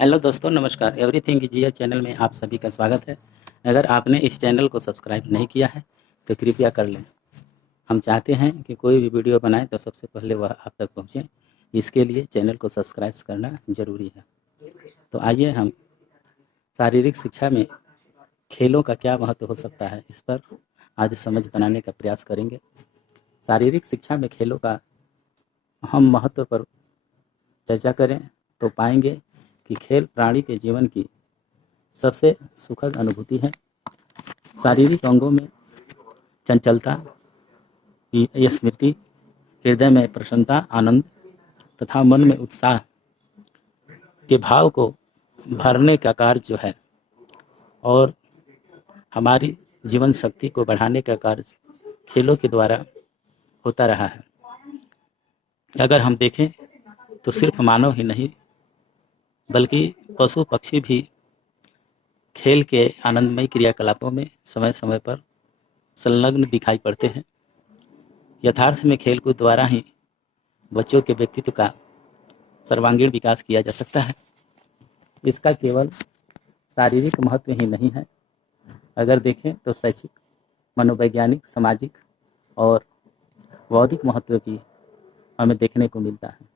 Hello दोस्तों, नमस्कार। Everything is here channel में आप सभी का स्वागत है। अगर आपने इस चैनल को सब्सक्राइब नहीं किया है तो कृपया कर लें। हम चाहते हैं कि कोई भी वीडियो बनाएं तो सबसे पहले वह आप तक पहुंचे। इसके लिए चैनल को सब्सक्राइब करना जरूरी है। तो आइए हम शारीरिक शिक्षा में खेलों का क्या महत्व हो सकता है, इस पर आज समझ बनाने का प्रयास करेंगे। शारीरिक शिक्षा में खेलों का अहम महत्व पर चर्चा करें तो पाएंगे कि खेल प्राणी के जीवन की सबसे सुखद अनुभूति है। शारीरिक अंगों में चंचलता, स्मृति, हृदय में प्रसन्नता, आनंद तथा मन में उत्साह के भाव को भरने का कार्य जो है और हमारी जीवन शक्ति को बढ़ाने का कार्य खेलों के द्वारा होता रहा है। अगर हम देखें तो सिर्फ मानव ही नहीं बल्कि पशु पक्षी भी खेल के आनंदमय क्रियाकलापों में समय समय पर संलग्न दिखाई पड़ते हैं। यथार्थ में खेलकूद द्वारा ही बच्चों के व्यक्तित्व का सर्वांगीण विकास किया जा सकता है। इसका केवल शारीरिक महत्व ही नहीं है, अगर देखें तो शैक्षिक, मनोवैज्ञानिक, सामाजिक और बौद्धिक महत्व भी हमें देखने को मिलता है।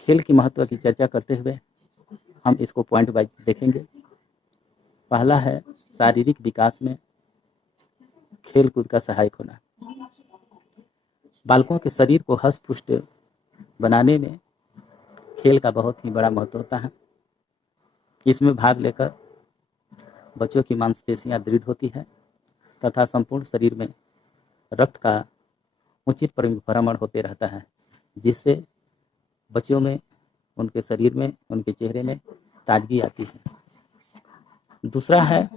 खेल की महत्व की चर्चा करते हुए हम इसको पॉइंट वाइज देखेंगे। पहला है शारीरिक विकास में खेल कूद का सहायक होना। बालकों के शरीर को हष्ट पुष्ट बनाने में खेल का बहुत ही बड़ा महत्व होता है। इसमें भाग लेकर बच्चों की मांसपेशियां दृढ़ होती है तथा संपूर्ण शरीर में रक्त का उचित परिभ्रमण होते रहता है, जिससे बच्चों में, उनके शरीर में, उनके चेहरे में ताजगी आती है। दूसरा है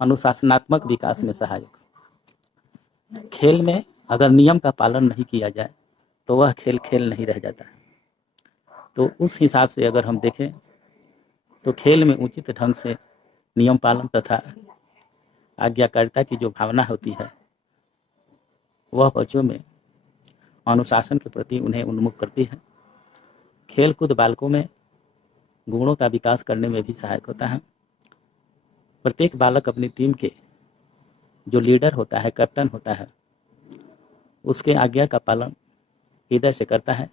अनुशासनात्मक विकास में सहायक। खेल में अगर नियम का पालन नहीं किया जाए तो वह खेल खेल नहीं रह जाता है। तो उस हिसाब से अगर हम देखें तो खेल में उचित ढंग से नियम पालन तथा आज्ञाकारिता की जो भावना होती है वह बच्चों में अनुशासन के प्रति उन्हें उन्मुख करती है। खेल कूद बालकों में गुणों का विकास करने में भी सहायक होता है। प्रत्येक बालक अपनी टीम के जो लीडर होता है, कैप्टन होता है, उसके आज्ञा का पालन हृदय से करता है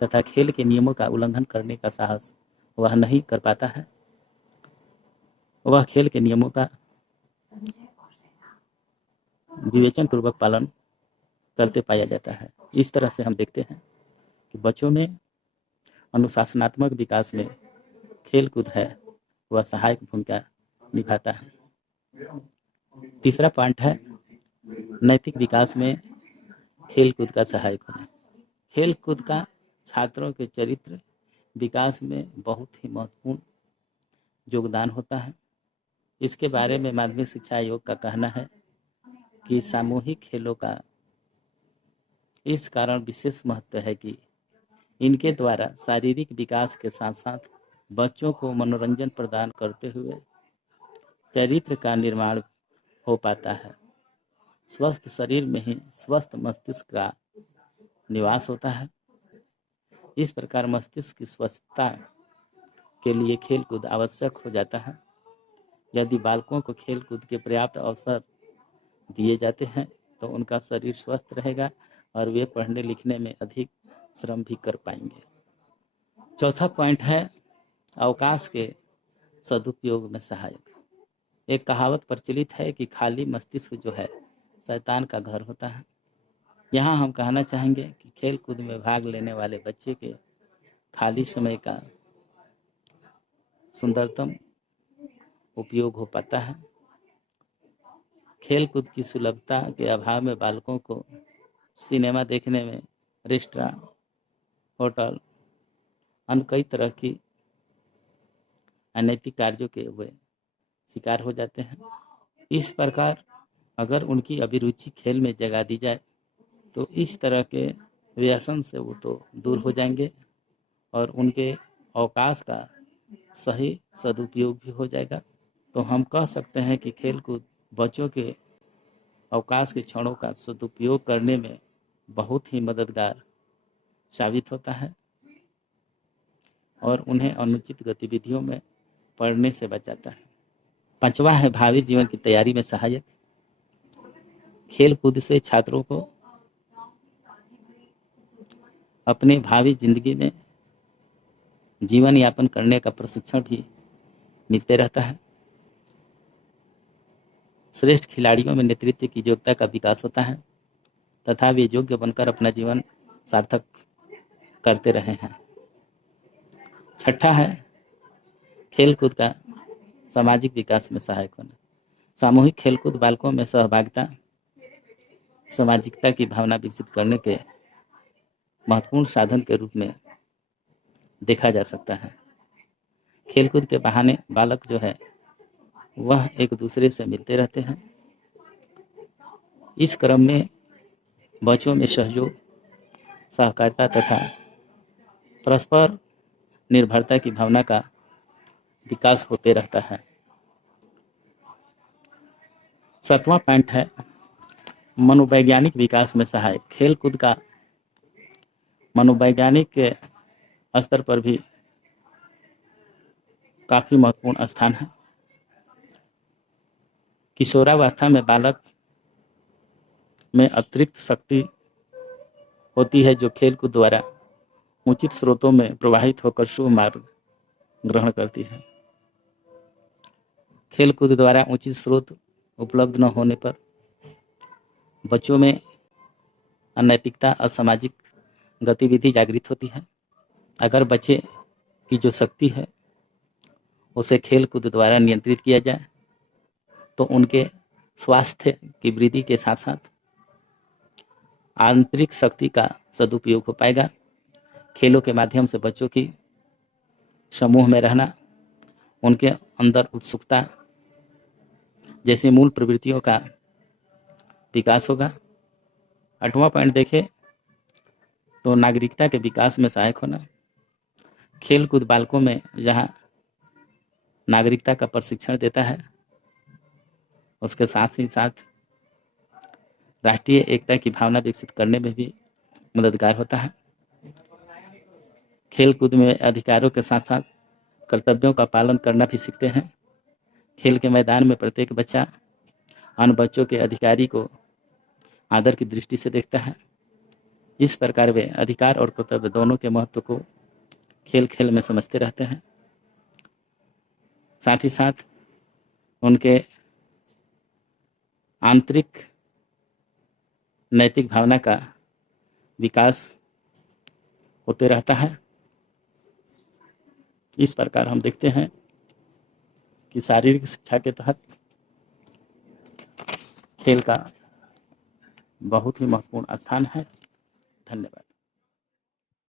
तथा खेल के नियमों का उल्लंघन करने का साहस वह नहीं कर पाता है। वह खेल के नियमों का विवेचन पूर्वक पालन करते पाया जाता है। इस तरह से हम देखते हैं कि बच्चों में अनुशासनात्मक विकास में खेल कूद है वह सहायक भूमिका निभाता है। तीसरा पॉइंट है नैतिक विकास में खेल कूद का सहायक होना। खेल कूद का छात्रों के चरित्र विकास में बहुत ही महत्वपूर्ण योगदान होता है। इसके बारे में माध्यमिक शिक्षा आयोग का कहना है कि सामूहिक खेलों का इस कारण विशेष महत्व है कि इनके द्वारा शारीरिक विकास के साथ साथ बच्चों को मनोरंजन प्रदान करते हुए चरित्र का निर्माण हो पाता है। स्वस्थ शरीर में ही स्वस्थ मस्तिष्क का निवास होता है। इस प्रकार मस्तिष्क की स्वस्थता के लिए खेल कूद आवश्यक हो जाता है। यदि बालकों को खेल कूद के पर्याप्त अवसर दिए जाते हैं तो उनका शरीर स्वस्थ रहेगा और वे पढ़ने लिखने में अधिक श्रम भी कर पाएंगे। चौथा पॉइंट है अवकाश के सदुपयोग में सहायक। एक कहावत प्रचलित है कि खाली मस्तिष्क जो है शैतान का घर होता है। यहाँ हम कहना चाहेंगे कि खेल कूद में भाग लेने वाले बच्चे के खाली समय का सुंदरतम उपयोग हो पाता है। खेल कूद की सुलभता के अभाव में बालकों को सिनेमा देखने में, रेस्टोरेंट, होटल, अन्य कई तरह की अनैतिक कार्यों के वे शिकार हो जाते हैं। इस प्रकार अगर उनकी अभिरुचि खेल में जगा दी जाए तो इस तरह के व्यसन से वो तो दूर हो जाएंगे और उनके अवकाश का सही सदुपयोग भी हो जाएगा। तो हम कह सकते हैं कि खेल कूद बच्चों के अवकाश के क्षणों का सदुपयोग करने में बहुत ही मददगार साबित होता है और उन्हें अनुचित गतिविधियों में पड़ने से बचाता है। 5वां है भावी जीवन की तैयारी में सहायक। खेल कूद से छात्रों को अपनी भावी जिंदगी में जीवन यापन करने का प्रशिक्षण भी मिलते रहता है। श्रेष्ठ खिलाड़ियों में नेतृत्व की योग्यता का विकास होता है तथा वे योग्य बनकर अपना जीवन सार्थक करते रहे हैं। 6ठा है खेलकूद का सामाजिक विकास में सहायक होना। सामूहिक खेलकूद बालकों में सहभागिता, सामाजिकता की भावना विकसित करने के महत्वपूर्ण साधन के रूप में देखा जा सकता है। खेलकूद के बहाने बालक जो है वह एक दूसरे से मिलते रहते हैं। इस क्रम में बच्चों में सहयोग, सहकारिता तथा परस्पर निर्भरता की भावना का विकास होते रहता है। 7वां पॉइंट है मनोवैज्ञानिक विकास में सहायक। खेल कूद का मनोवैज्ञानिक के स्तर पर भी काफी महत्वपूर्ण स्थान है। किशोरावस्था में बालक में अतिरिक्त शक्ति होती है जो खेल कूद द्वारा उचित स्रोतों में प्रवाहित होकर शुभ मार्ग ग्रहण करती है। खेल कूद द्वारा उचित स्रोत उपलब्ध न होने पर बच्चों में अनैतिकता, असामाजिक गतिविधि जागृत होती है। अगर बच्चे की जो शक्ति है उसे खेल कूद द्वारा नियंत्रित किया जाए तो उनके स्वास्थ्य की वृद्धि के साथ साथ आंतरिक शक्ति का सदुपयोग हो पाएगा। खेलों के माध्यम से बच्चों की समूह में रहना, उनके अंदर उत्सुकता जैसी मूल प्रवृत्तियों का विकास होगा। 8वां पॉइंट देखें तो नागरिकता के विकास में सहायक होना। खेल कूद बालकों में जहां नागरिकता का प्रशिक्षण देता है उसके साथ ही साथ राष्ट्रीय एकता की भावना विकसित करने में भी मददगार होता है। खेल कूद में अधिकारों के साथ साथ कर्तव्यों का पालन करना भी सीखते हैं। खेल के मैदान में प्रत्येक बच्चा अन्य बच्चों के अधिकारी को आदर की दृष्टि से देखता है। इस प्रकार वे अधिकार और कर्तव्य दोनों के महत्व को खेल खेल में समझते रहते हैं। साथ ही साथ उनके आंतरिक नैतिक भावना का विकास होते रहता है। इस प्रकार हम देखते हैं कि शारीरिक शिक्षा के तहत खेल का बहुत ही महत्वपूर्ण स्थान है। धन्यवाद।